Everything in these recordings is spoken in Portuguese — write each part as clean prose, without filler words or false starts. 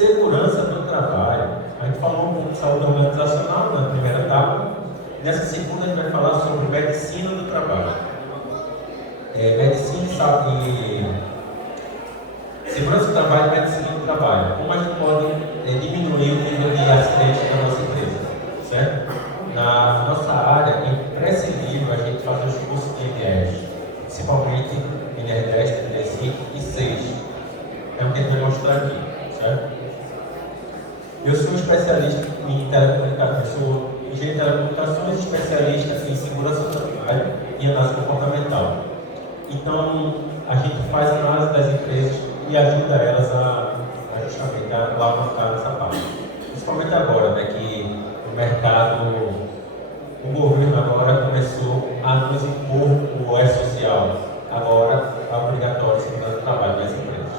Segurança do trabalho. A gente falou um pouco de saúde organizacional na primeira etapa. Nessa segunda a gente vai falar sobre medicina do trabalho. Medicina e segurança do trabalho e medicina do trabalho. Como a gente pode diminuir o nível de acidente da nossa empresa, certo? Na nossa área é imprescindível a gente fazer os cursos de NR, principalmente NR10, NR5 e 6. É o que a gente vai mostrar aqui, certo? Eu sou especialista em telecomunicações, sou engenheiro de telecomunicações, especialista em segurança do trabalho e análise comportamental. Então, a gente faz análise das empresas e ajuda elas a justamente a alavancar essa parte. Principalmente agora, né, que o mercado, o governo agora começou a nos impor o E-Social. Agora é obrigatório a segurança do trabalho das empresas.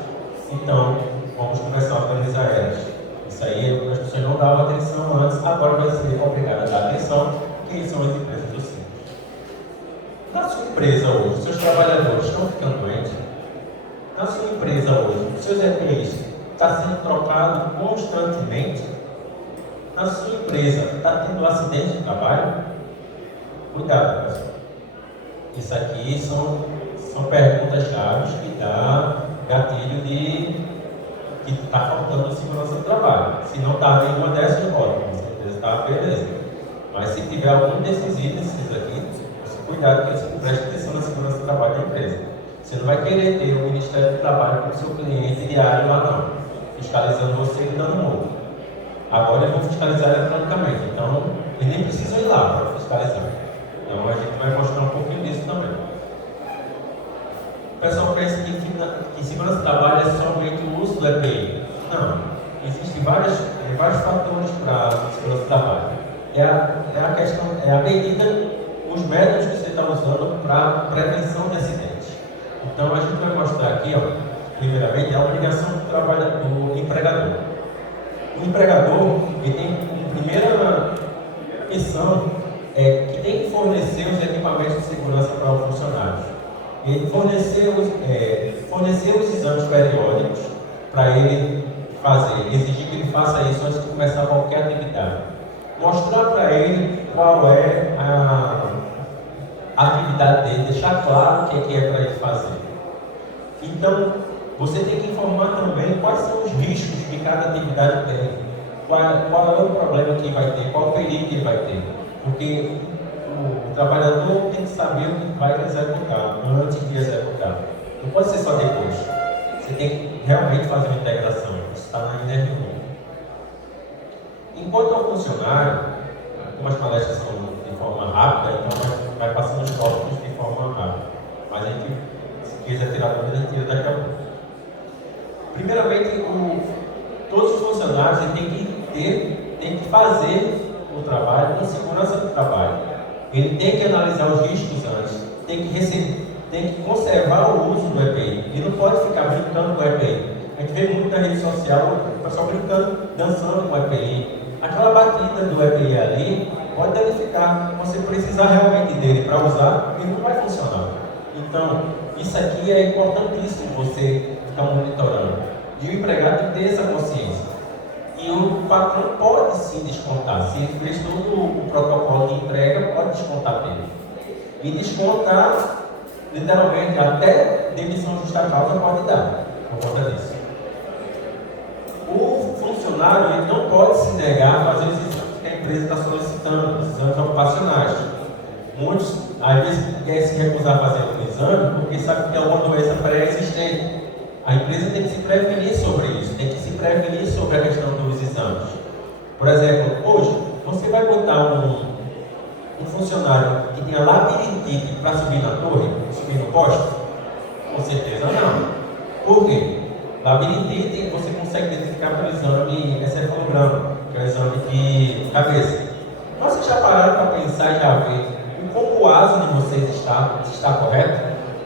Então, vamos começar a organizar elas. Isso aí as pessoas não davam atenção antes, agora vai ser obrigado a dar atenção. Quem são as empresas do Simples? Na sua empresa hoje, seus trabalhadores estão ficando doentes? Na sua empresa hoje, seus EPIs estão sendo trocados constantemente? Na sua empresa está tendo acidente de trabalho? Cuidado, pessoal. Isso aqui são perguntas-chave que dá gatilho de que está faltando segurança do trabalho. Se não está nenhuma dessas, roda, com certeza está beleza. Mas se tiver algum desses itens aqui, cuidado que você preste atenção na segurança do trabalho da empresa. Você não vai querer ter o Ministério do Trabalho como seu cliente diário lá não, fiscalizando você e dando multa. Agora eles vão fiscalizar eletronicamente, então eles nem precisam ir lá para fiscalizar. Então a gente vai mostrar um pouquinho disso também. O pessoal pensa que segurança do trabalho é somente o uso do EPI. Não, existem vários fatores para a segurança do trabalho. É a questão, é a medida, os métodos que você está usando para prevenção de acidentes. Então a gente vai mostrar aqui, primeiramente, a obrigação do empregador. O empregador ele tem como primeira missão que tem que fornecer os equipamentos de segurança para os funcionários. Ele fornecer os exames periódicos para ele fazer, exigir que ele faça isso antes de começar qualquer atividade. Mostrar para ele qual é a atividade dele, deixar claro o que é para ele fazer. Então, você tem que informar também quais são os riscos que cada atividade tem, qual é o problema que ele vai ter, qual o perigo que ele vai ter. Porque o trabalhador tem que saber o que vai executar antes de executar. Não pode ser só depois. Você tem que realmente fazer uma integração. Isso está na NR1. Enquanto ao funcionário, como as palestras são de forma rápida, então a gente vai passando os tópicos de forma rápida. Mas a gente, se quiser tirar dúvida, a gente tira daqui a pouco. Primeiramente, todos os funcionários têm que fazer o trabalho com segurança do trabalho. Ele tem que analisar os riscos antes, tem que conservar o uso do EPI. Ele não pode ficar brincando com o EPI. A gente vê muito na rede social o pessoal brincando, dançando com o EPI. Aquela batida do EPI ali pode danificar. Você precisar realmente dele para usar, ele não vai funcionar. Então, isso aqui é importantíssimo você ficar monitorando. E o empregado tem que ter essa consciência. E o patrão pode sim descontar. Se ele fez todo o protocolo de entrega, pode descontar dele. E descontar, literalmente, até demissão justa causa pode dar, por conta disso. O funcionário ele não pode se negar a fazer os exames que a empresa está solicitando, os exames ocupacionais. Muitos, às vezes, querem se recusar a fazer um exame porque sabe que tem alguma doença pré-existente. A empresa tem que se prevenir sobre isso, tem que se prevenir sobre a questão dos exames. Por exemplo, hoje, você vai botar um funcionário que tenha labirintite para subir na torre, subir no poste? Com certeza não. Por quê? Labirintite você consegue identificar pelo exame encefalograma, que é o exame de cabeça. Mas vocês já pararam para pensar e já ver como o asno de vocês está correto?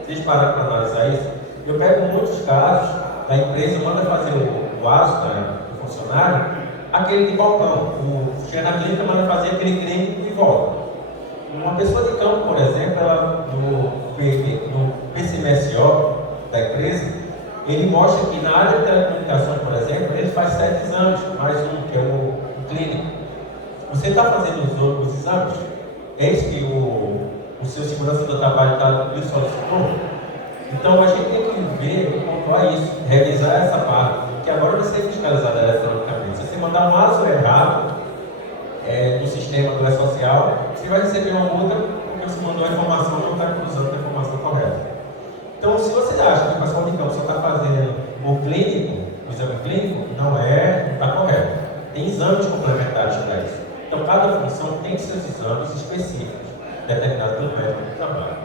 Vocês pararam para analisar isso? Eu pego muitos casos da empresa, manda fazer o ASO do funcionário, aquele de balcão. Chega na clínica, manda fazer aquele clínico e volta. Uma pessoa de campo, por exemplo, ela, no PCMSO da empresa, Ele mostra que na área de telecomunicações, por exemplo, ele faz 7 exames, mais um, que é o clínico. Você está fazendo os exames? É isso que o seu segurança do trabalho lhe solicitou? Então a gente tem que ver e pontuar isso, revisar essa parte, que agora vai ser fiscalizada eletronicamente. Se você mandar um ASO errado no sistema do E-Social, você vai receber uma multa porque você mandou a informação e não está cruzando a informação correta. Então, se você acha que o pessoal de campo só está fazendo o clínico, o exame clínico, não está correto. Tem exames complementares para isso. Então, cada função tem seus exames específicos, determinados pelo médico do trabalho.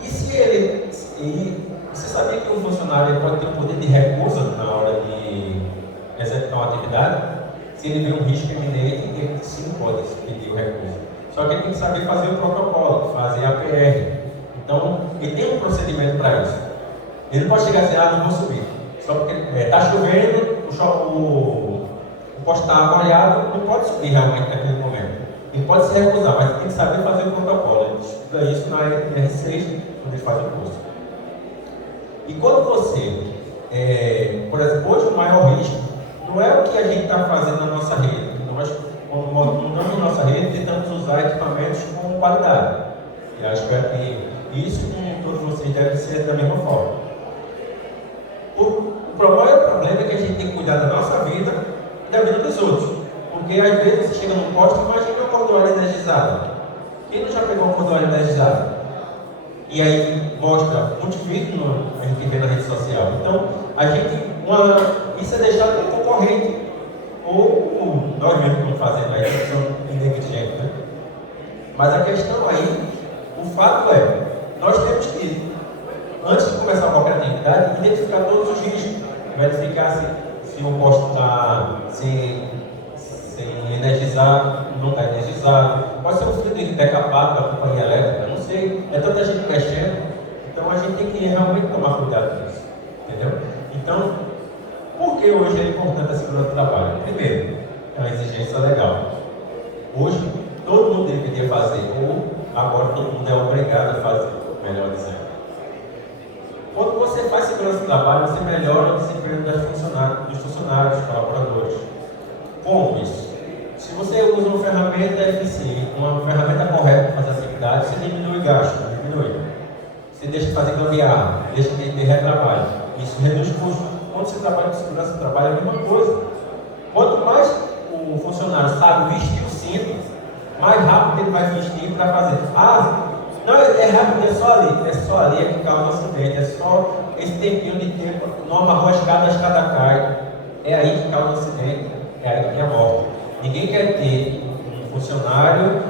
E se você sabia que um funcionário pode ter um poder de recusa na hora de executar uma atividade? Se ele vê um risco iminente, ele sim pode pedir o recurso. Só que ele tem que saber fazer o protocolo, fazer a PR. Então, ele tem um procedimento para isso. Ele não pode chegar assim, não vou subir. Só porque está chovendo, o poste está molhado, não pode subir realmente naquele momento. Ele pode se recusar, mas tem que saber fazer o protocolo. Ele estuda isso na R6, quando ele faz o curso. E quando você, por exemplo, hoje o maior risco não é o que a gente está fazendo na nossa rede. Nós, quando montamos nossa rede, tentamos usar equipamentos com qualidade. E acho que isso com todos vocês deve ser da mesma forma. O maior problema é que a gente tem que cuidar da nossa vida e da vida dos outros. Porque às vezes você chega num posto, imagina uma cordoalha energizada. Quem não já pegou uma cordoalha energizada? E aí mostra muitos vídeos, a gente vê na rede social. Então, isso é deixado para o concorrente. Ou nós mesmos estamos fazendo aí, que são negligentes, né? Mas a questão aí, o fato é, nós temos que, antes de começar qualquer atividade, identificar todos os riscos. Verificar se o posto está sem energizar, não está energizado. Pode ser um fio de decapado da companhia elétrica, não sei. É tanta gente mexendo. Então a gente tem que realmente tomar cuidado com isso. Entendeu? Então, por que hoje é importante a segurança do trabalho? Primeiro, é uma exigência legal. Hoje, todo mundo deveria fazer, ou agora todo mundo é obrigado a fazer, melhor dizendo. Quando você faz segurança do trabalho, você melhora o desempenho dos funcionários, dos colaboradores. Como isso? Se você usa uma ferramenta eficiente, uma ferramenta correta para fazer atividade, você diminui o gasto, diminui. Você deixa de fazer gambiarra, deixa de ter retrabalho. Isso reduz custos. Quando você trabalha com segurança do trabalho, é a mesma coisa. Quanto mais o funcionário sabe vestir o cinto, mais rápido ele vai vestir para fazer. Não, é rápido, é só ali é que causa um acidente, é só esse tempinho de tempo, numa rua a escada cai, é aí que causa um acidente, é aí que tem a morte. Ninguém quer ter um funcionário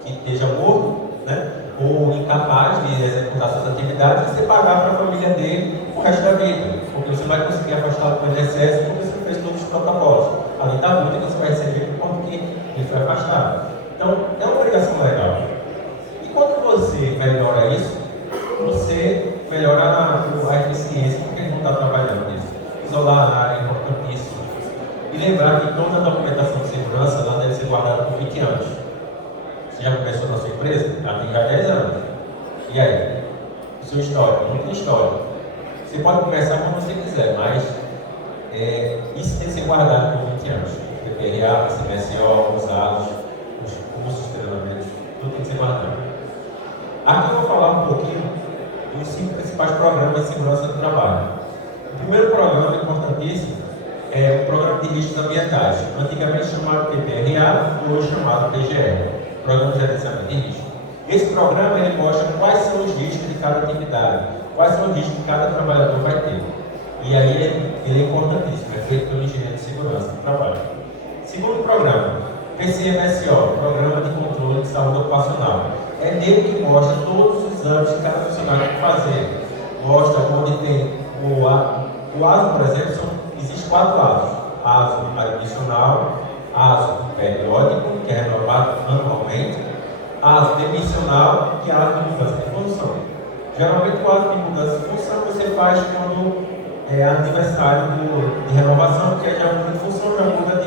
que esteja morto, né, ou incapaz de executar suas atividades e você pagar para a família dele o resto da vida, porque você vai conseguir afastá-lo com excesso porque você fez todos os protocolos. Além da multa que você vai receber quando que ele foi afastado. Então, é uma obrigação legal. E quando você melhora isso, você melhora a eficiência, porque ele não está trabalhando nisso. Isolar a área é importantíssimo. E lembrar que toda a documentação de segurança ela deve ser guardada por 20 anos. Você já começou na sua empresa? Ela tem já 10 anos. E aí? O seu histórico? Não tem histórico. Você pode começar como você quiser, mas isso tem que ser guardado por 20 anos. PPRA, CMSO, os atos, os cursos, os treinamentos, tudo tem que ser guardado. Aqui eu vou falar um pouquinho dos 5 principais programas de segurança do trabalho. O primeiro programa importantíssimo é o Programa de Riscos Ambientais, antigamente chamado PPRA, hoje chamado PGR, Programa de Gerenciamento de Risco. Esse programa ele mostra quais são os riscos de cada atividade, quais são os riscos que cada trabalhador vai ter. E aí ele é importantíssimo, é feito pelo engenheiro de segurança do trabalho. Segundo programa, PCMSO, Programa de Controle de Saúde Ocupacional. É nele que mostra todos os exames que cada funcionário tem que fazer. Mostra onde tem o ASO, por exemplo, existem 4 ASOs. ASO adicional, ASO periódico, que é renovado anualmente, ASO demissional e ASO de mudança de função. Geralmente o ASO de mudança de função você faz quando é aniversário de renovação, porque já muda de função, já muda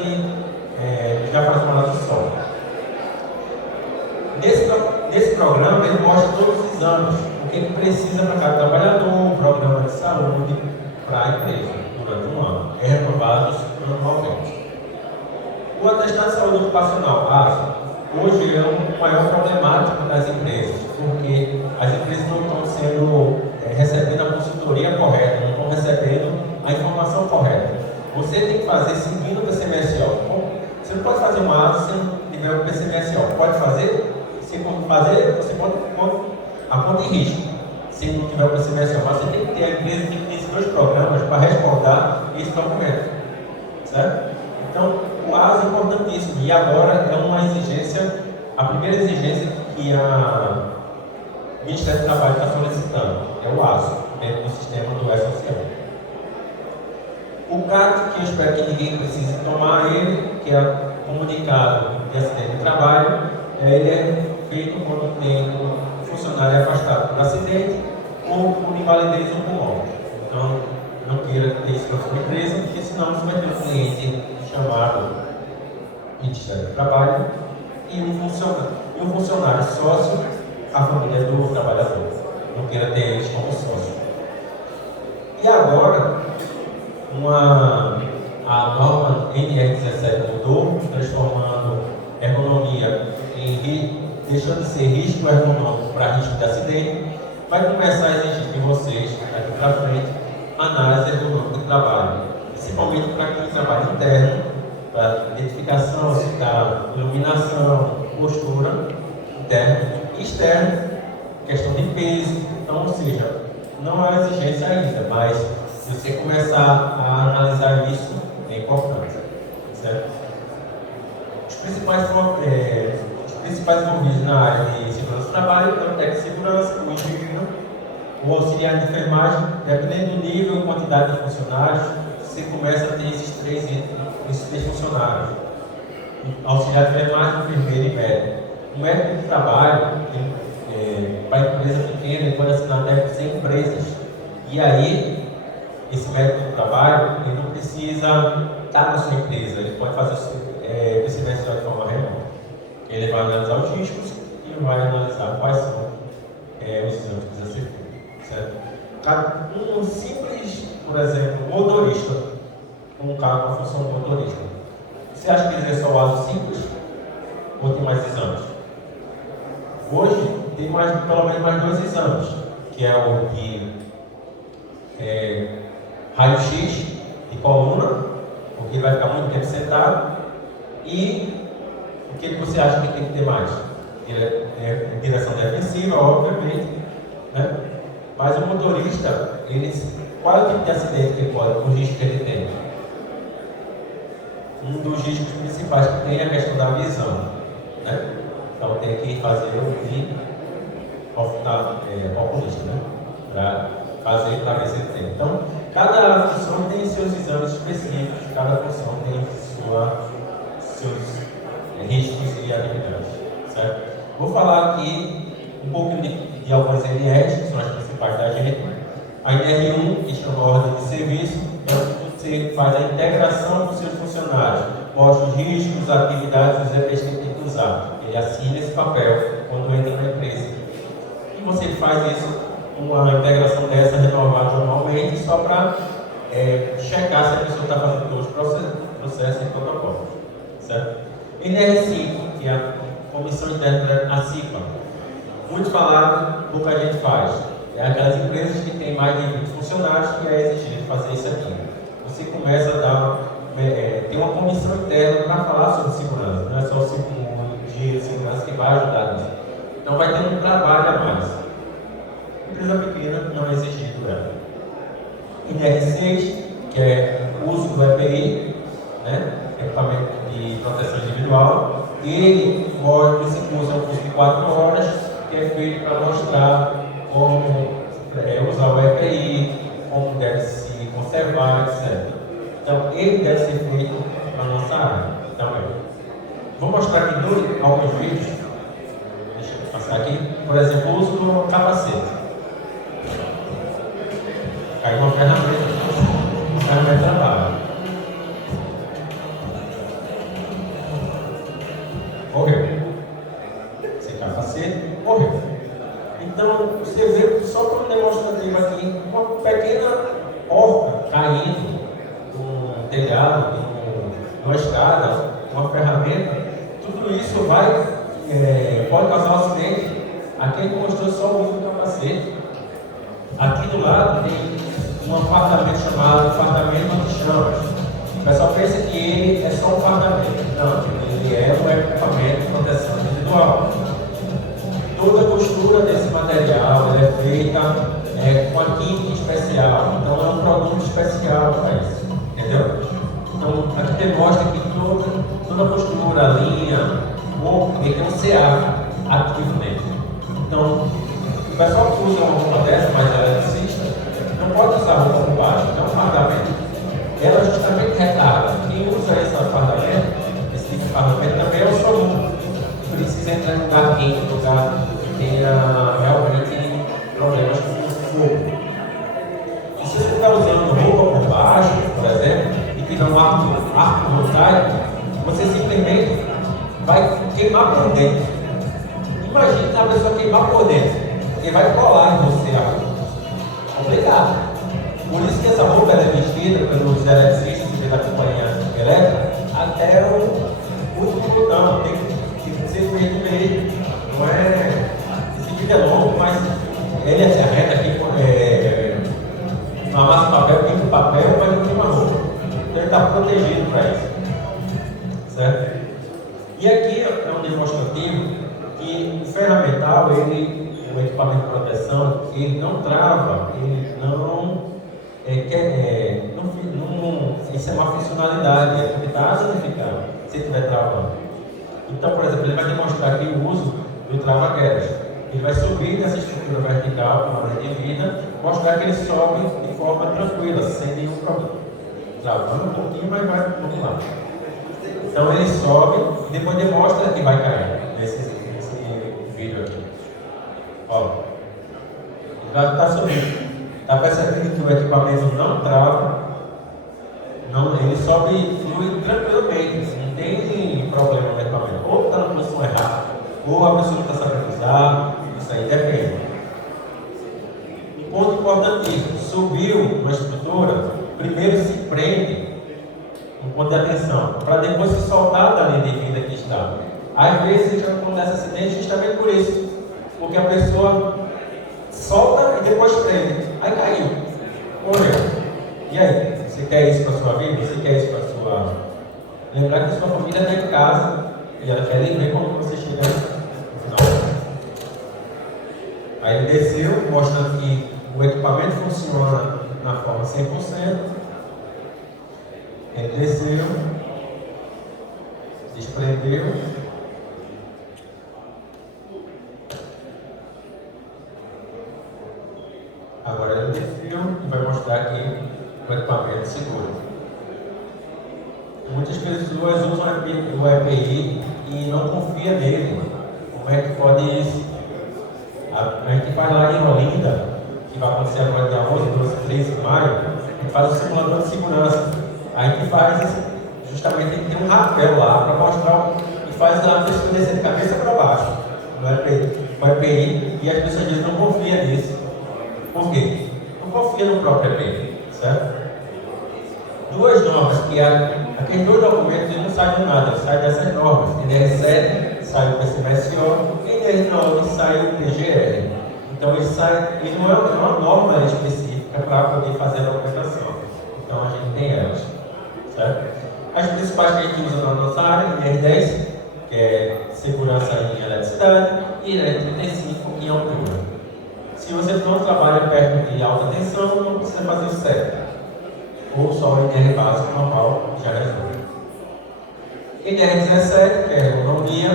já faz uma nota de sol. Nesse programa ele mostra todos os exames, o que ele precisa para cada trabalhador, um programa de saúde para a empresa durante um ano. É renovado anualmente. O atestado de saúde ocupacional, hoje é o maior problemático das empresas, porque as empresas não estão recebendo a consultoria correta, não estão recebendo a informação correta. Você tem que fazer seguindo o PCMSO. Você não pode fazer uma ASO se não tiver o PCMSO. Pode fazer? Se fazer, você pode a conta em risco, se não tiver o PCMSO. Mas você tem que ter a empresa que tem esses dois programas para respaldar esse documento. Certo? Então, o ASO é importantíssimo. E agora é uma exigência, a primeira exigência que o Ministério do Trabalho está solicitando é o ASO, dentro do sistema do E-Social. O CAT, que eu espero que ninguém precise tomar ele, que é comunicado de acidente de trabalho, ele é feito quando tem um funcionário afastado por acidente ou por invalidez ou por morte. Então, não queira ter isso na sua empresa, porque senão você vai ter um cliente chamado Ministério do Trabalho e um funcionário sócio, a família do trabalhador. Não queira ter eles como sócio. E agora, a norma NR17 mudou, transformando ergonomia deixando de ser risco ergonômico para risco de acidente. Vai começar a exigir de vocês, daqui para frente, análise ergonômica de trabalho, principalmente para quem trabalha interno, para identificação da iluminação, postura interna e externa, questão de peso. Então, ou seja, não é uma exigência ainda, mas se você começar a analisar isso, é importante, certo? Os principais envolvidos na área de segurança do trabalho, então, o técnico de segurança, o engenheiro, o auxiliar de enfermagem, dependendo do nível e quantidade de funcionários, você começa a ter esses três funcionários. Auxiliar de enfermagem, enfermeiro e médico. O médico de trabalho, para a empresa pequena, ele pode assinar até 100 empresas. E aí, esse médico de trabalho, ele não precisa estar na sua empresa, ele pode fazer esse mestrado de forma remota. Ele vai analisar os riscos e vai analisar quais são os exames que precisam ser feitos, certo? Um simples, por exemplo, motorista, um carro com a função de motorista. Você acha que ele é só o ASO simples? Ou tem mais exames? Hoje, tem pelo menos mais 2 exames, que é o de raio-x de coluna, porque ele vai ficar muito tempo sentado, e o que você acha que tem que ter mais? Direção defensiva, obviamente, né? Mas o motorista, qual é o tipo de acidente que ele pode, o risco que ele tem? Um dos riscos principais que tem é a questão da visão, né? Então tem que fazer o de oculista, né? Para fazer para ver se ele tem. Então, cada função tem seus exames específicos, cada função tem seus riscos e atividades, certo? Vou falar aqui um pouco de algumas NRs, que são as principais da gente. A NR1, que chama Ordem de Serviço, é onde você faz a integração com seus funcionários, mostra os riscos, as atividades, os EPs que tem que usar. Ele assina esse papel quando entra na empresa. E você faz isso, uma integração dessa renovada anualmente, só para checar se a pessoa está fazendo todos os processos e protocolos, certo? NR5, que é a Comissão Interna da CIPA. Muito falado, pouca gente faz. É aquelas empresas que têm mais de 20 funcionários que é exigido fazer isso aqui. Você começa a dar, tem uma comissão interna para falar sobre segurança, não é só o engenheiro de segurança que vai ajudar nisso. Então vai ter um trabalho a mais. Empresa pequena não é exigido ela. NR6, que é o uso do EPI, né? Equipamento de proteção individual. Ele esse curso é um curso de 4 horas, que é feito para mostrar como usar o EPI, como deve se conservar, etc. Então, ele deve ser feito na nossa área também. Vou mostrar aqui alguns vídeos. Deixa eu passar aqui. Por exemplo, o uso do capacete. Aí uma ferramenta de trabalho. Morreu. Sem capacete, morreu. encoxada, uma ferramenta, tudo isso pode causar um acidente. Aqui ele mostrou só o uso do capacete. Aqui do lado tem um fardamento chamado fardamento anti-chamas. O pessoal pensa que ele é só um fardamento. Não, ele é um equipamento de proteção individual. Toda a costura desse material é feita com a química especial. Então é um produto especial para isso. Entendeu? Então aqui demonstra que toda a costura, a linha, ele tem um CA ativo dentro. Então, o pessoal que usa uma roupa dessa, mas ela é eletricista, não pode usar roupa por baixo, não é um fardamento. Ela justamente retarda. Quem usa esse fardamento, esse tipo de fardamento também é o SOMU. Precisa entrar em lugar quente, em lugar que tenha realmente problemas com fogo. E se você está usando roupa por baixo, por exemplo, e que não há arco voltaico, você simplesmente vai queimar por dentro. Imagina a pessoa queimar por dentro. Ele vai colar em você a roupa. Obrigado. Por isso que essa roupa é vestida pelos eletricistas da companhia elétrica até o último botão. Tem que ser feito mesmo. Não é. Esse vídeo é longo, mas ele se arreta aqui amassa papel, pinta o papel, mas não queima a roupa. Então ele está protegido para isso. Certo? E aqui é um demonstrativo que o ferramental, o equipamento de proteção, ele não trava, ele não isso é uma funcionalidade, é porque está danificado se estiver travando. Então, por exemplo, ele vai demonstrar aqui o uso do trava-quedas. Ele vai subir nessa estrutura vertical com uma rede de vida, mostrar que ele sobe de forma tranquila, sem nenhum problema. Travando um pouquinho, mas vai vamos lá. Então ele sobe e depois demonstra que vai cair nesse vídeo aqui. Ó, já está subindo. Está percebendo que o equipamento não trava, ele sobe e flui tranquilamente, não tem problema no equipamento. Ou está na posição errada, ou a pessoa não está sabendo usar, isso aí depende. Um ponto importantíssimo: subiu uma estrutura, primeiro se prende um ponto de atenção, para depois se soltar da linha de vida que está. Às vezes já acontece acidente justamente por isso, porque a pessoa solta e depois prende, aí caiu, morreu. E aí, você quer isso para a sua vida? Você quer isso para a sua... Lembrar que a sua família está em casa e ela quer ver como você chega no final. Aí ele desceu, mostrando que o equipamento funciona na forma 100%. Ele desceu, desprendeu, agora ele desceu e vai mostrar aqui o equipamento seguro. Muitas pessoas usam o EPI e não confiam nele. Como é que pode isso? A gente faz lá em Olinda, que vai acontecer agora dia 11, 12, 13 de maio, a gente faz o simulador de segurança. A gente faz justamente, tem um rapel lá para mostrar e faz a pessoa descer de cabeça para baixo no EPI, e as pessoas dizem não confiam nisso. Por quê? Não confia no próprio EPI, certo? Duas normas, que aqueles dois documentos eles não saem de nada, eles saem dessas normas. Em NR7 sai o PCMSO, em NR9 sai o PGR. Então ele não é uma norma específica para poder fazer a documentação. Então a gente tem elas. Certo? As principais que a gente usa na nossa área, NR10, que é segurança em eletricidade, e NR35 em altura. Se você não trabalha perto de alta tensão, não precisa fazer o certo. Ou só o NR básico normal já resolve. NR17, que é a ergonomia,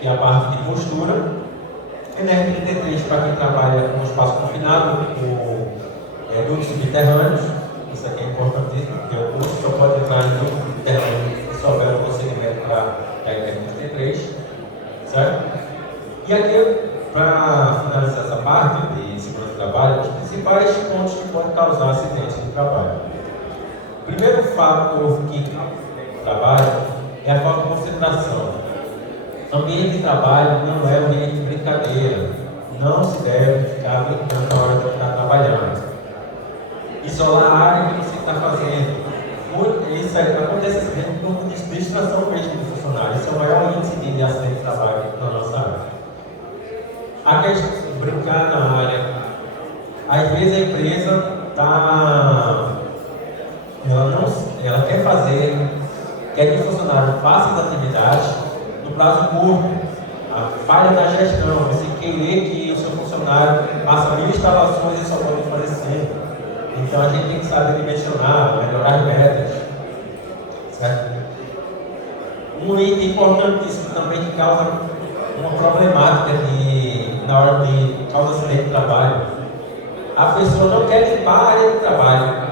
que é a parte de postura. NR33, para quem trabalha com espaço confinado, com dutos subterrâneos. Isso aqui é importantíssimo, porque o curso só pode entrar em dutos subterrâneos se houver um procedimento para a NR33. Certo? E aqui, para finalizar essa parte de segurança do trabalho, os principais pontos que podem causar acidentes no trabalho. O primeiro fator que trabalha é a falta de concentração. Ambiente de trabalho não é ambiente de brincadeira. Não se deve ficar brincando na hora de estar trabalhando. Isolar a área que você está fazendo. Isso aí, acontece acidente por distração mesmo do funcionário. Esse é o maior índice de acidente de trabalho na nossa área. A questão de brincar na área. Às vezes a empresa ela quer que o funcionário faça as atividades no prazo curto. A falha da gestão, você querer que o seu funcionário faça 1000 instalações e só pode fazer 100. Então a gente tem que saber dimensionar, melhorar as metas. Certo? Um item importantíssimo também que causa uma problemática na hora de causa acidente de trabalho. A pessoa não quer limpar a área de trabalho.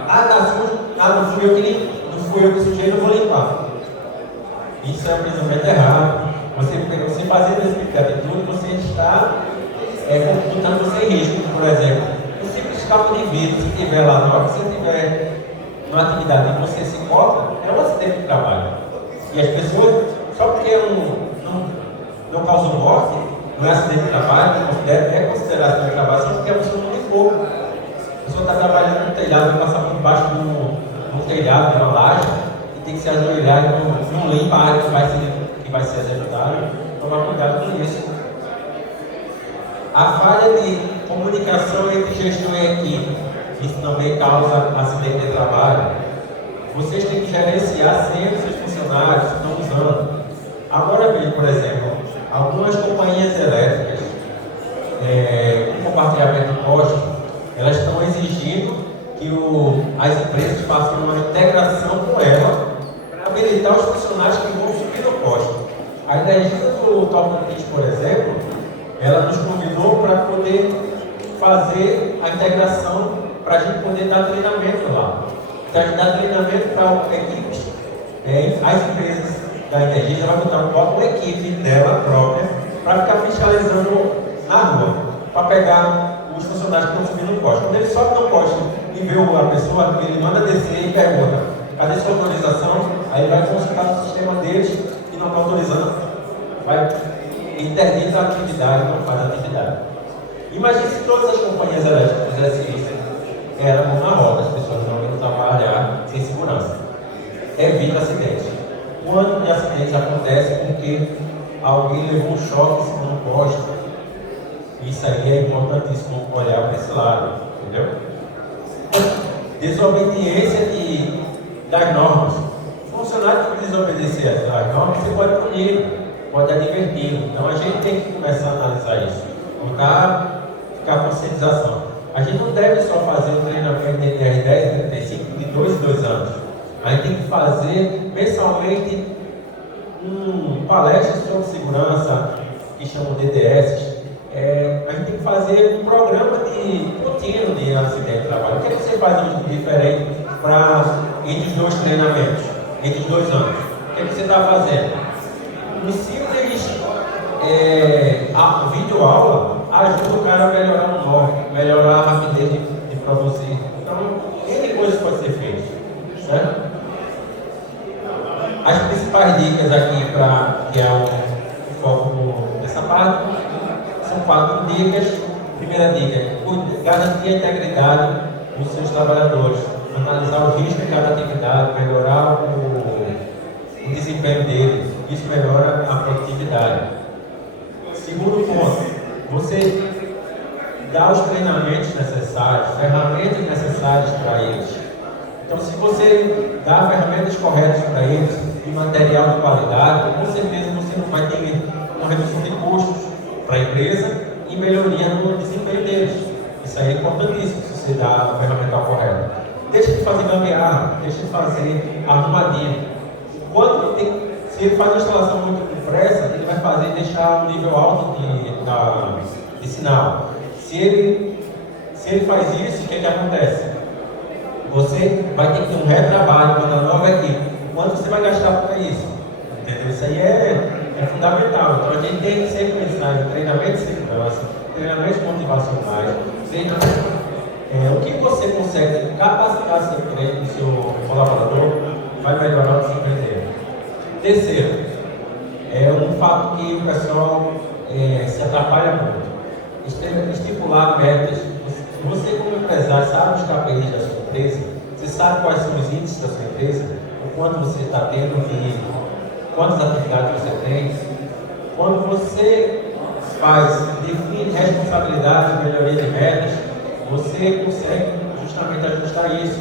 Não fui eu que sujei, não vou limpar. Isso é precisamente errado. Você fazendo esse tipo de atitude, você está botando você em risco. Por exemplo, um simples capo de vidro, se tiver lá, na hora que você tiver uma atividade que você se corta, é um acidente de trabalho. E as pessoas, só porque não causou morte, não é acidente de trabalho, é considerado acidente de trabalho, só porque a pessoa não limpou. A pessoa está trabalhando no telhado, vai passar por baixo do telhado, de uma laje, e tem que se ajoelhar e não limpa a área que vai ser executada. Tomar cuidado com isso. A falha de comunicação entre gestor e equipe, isso também causa acidente de trabalho. Vocês têm que gerenciar sempre os seus funcionários que estão usando. Agora mesmo, por exemplo, algumas companhias elétricas com compartilhamento de custos, elas estão exigindo que as empresas façam uma integração com ela para habilitar os funcionários que vão subir no custo. A Energisa do Tocantins, por exemplo, ela nos convidou para poder fazer a integração para a gente poder dar treinamento lá. Então, a gente dá treinamento para equipes, as empresas da Energisa vão botar uma equipe dela própria para ficar fiscalizando na rua, para pegar os funcionários que estão subindo no poste. Quando ele sobe no poste e vê a pessoa, ele manda descer e pergunta: cadê sua autorização? Aí ele vai consultar o sistema deles e não está autorizando, vai interdita a atividade, não faz a atividade. Imagine se todas as companhias elétricas fizessem isso, era mão na roda, as pessoas não iam trabalhar sem segurança. Evita acidentes. Quando de acidentes acontece porque alguém levou um choque em cima do poste, isso aí é importantíssimo olhar para esse lado, entendeu? Desobediência das normas. Funcionário que desobedecer às normas, você pode punir, pode advertir. Então a gente tem que começar a analisar isso, ficar a conscientização. A gente não deve só fazer o treinamento de NR10 e 35 de 2 em 2 anos. A gente tem que fazer mensalmente palestras sobre segurança, que chamam de DDS. A gente tem que fazer um programa contínuo de acidente de trabalho. O que você faz hoje de diferente entre os 2 treinamentos, entre os 2 anos? O que você está fazendo? Um simples videoaula ajuda o cara a melhorar o nó, melhorar a rapidez de produzir. Então, N coisas podem ser feitas, certo? As principais dicas aqui que é o foco dessa parte são 4 dicas. Primeira dica: garantir a integridade dos seus trabalhadores, analisar o risco de cada atividade, melhorar o desempenho deles. Isso melhora a produtividade. Segundo ponto, você dá os treinamentos necessários, ferramentas necessárias para eles. Então, se você dá ferramentas corretas para eles e material de qualidade, com certeza você não vai ter uma redução de custos para a empresa e melhoria no desempenho deles. Isso aí é importantíssimo se você dá a ferramenta correta. Deixa de fazer gambiarra, deixa de fazer arrumadinha. Se ele faz uma instalação muito depressa, ele vai deixar um nível alto de sinal. Se ele faz isso, o que acontece? Você vai ter que ter um retrabalho com a nova equipe. Quanto você vai gastar para isso? Entendeu? Isso aí é fundamental. Então a gente tem que sempre pensar em treinamento de segurança, treinamentos motivacionais, o que você consegue capacitar o seu colaborador vai melhorar o desempenho dele. Terceiro, um fato que o pessoal se atrapalha muito. Estipular metas. Você como empresário sabe os KPIs da sua empresa, você sabe quais são os índices da sua empresa, o quanto você está tendo de quantas atividades você tem. Quando você define responsabilidade, melhoria de metas, você consegue justamente ajustar isso.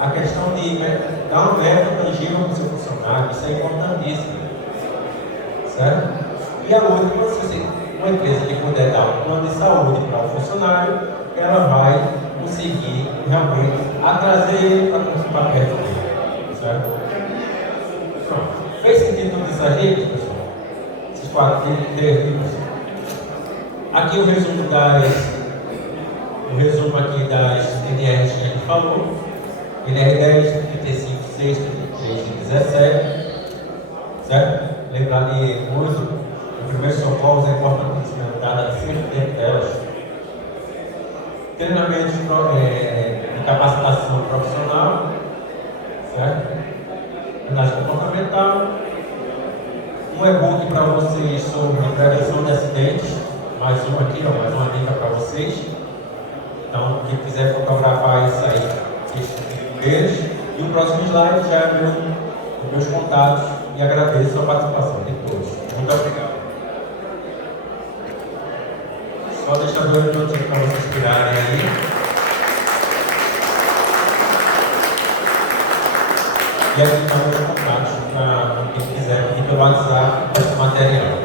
A questão de dar um método tangível para o seu funcionário, isso é importantíssimo. Certo? E a última, se uma empresa que puder dar um plano de saúde para o funcionário, ela vai conseguir realmente trazer ele para perto dele. Certo? Pronto. Fez sentido tudo isso aí, pessoal? Esses 4 livros. Aqui o resumo aqui das NRs que a gente falou. NR10, 35, 6, 33 e 17. Certo? Lembrar de muito, o primeiro socorro é importantíssimo, cada sempre dentro delas. Treinamento de capacitação profissional, certo? Análise comportamental. Um e-book para vocês sobre prevenção de acidentes. Mais um aqui, ó, mais uma dica para vocês. Então, quem quiser fotografar isso aí, vocês. E o próximo slide já é meus contatos. E agradeço a participação de todos. Muito obrigado. Só deixar 2 minutinhos para vocês tirarem aí. E aqui estão meus contatos para quem quiser vir pelo WhatsApp esse material.